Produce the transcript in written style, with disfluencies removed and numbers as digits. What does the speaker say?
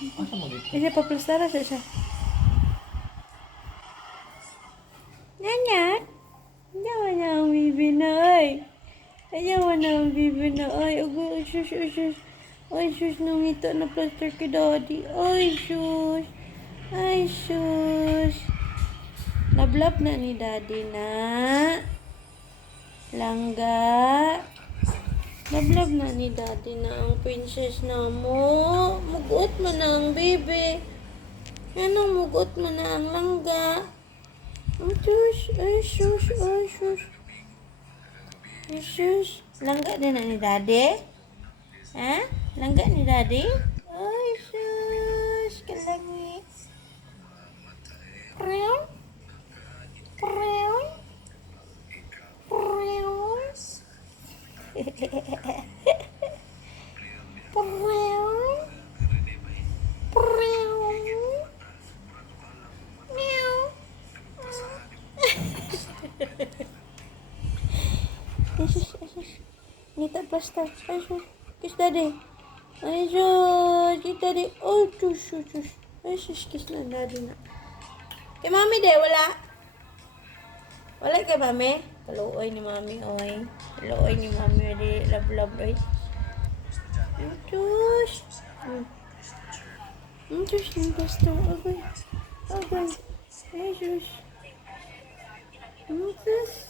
Asa mo dito? Ini paplastara siya. Nyanyak. Yawa na ang bibi na ay. Ayaw na ang bibi na ay. Uy, shush, uy, shush. Ay, shush, nangita na plaster kay daddy. Ay, shush. Ay, shush. Lablab na ni daddy na. Langga. Lablab na ni daddy na ang princess na mo. Mugot mo na ang baby. Anong mugot mo na ang langga? Ay, shush. Ay, shush. Ay, shush. Ay, shush. Langga din na ni daddy? Ha? Langga ni daddy? Ay, shush. Kalangi. Preon? Preon? Preon? Preon? Preon? Meow. Ay, shush. Ay, shush. Nita plaster. Ay, shush. Kiss daddy. Ay, shush. Kiss daddy. Oh, shush, shush, shush. Ay, shush. Kiss na daddy na. Kay mami de, wala. Wala kay mami. Kaluoy ni mami, oy. Kaluoy ni mami, di love, oy. Ay, shush. Shush, yung plaster. Agay. Agay. Ay, shush. Shush.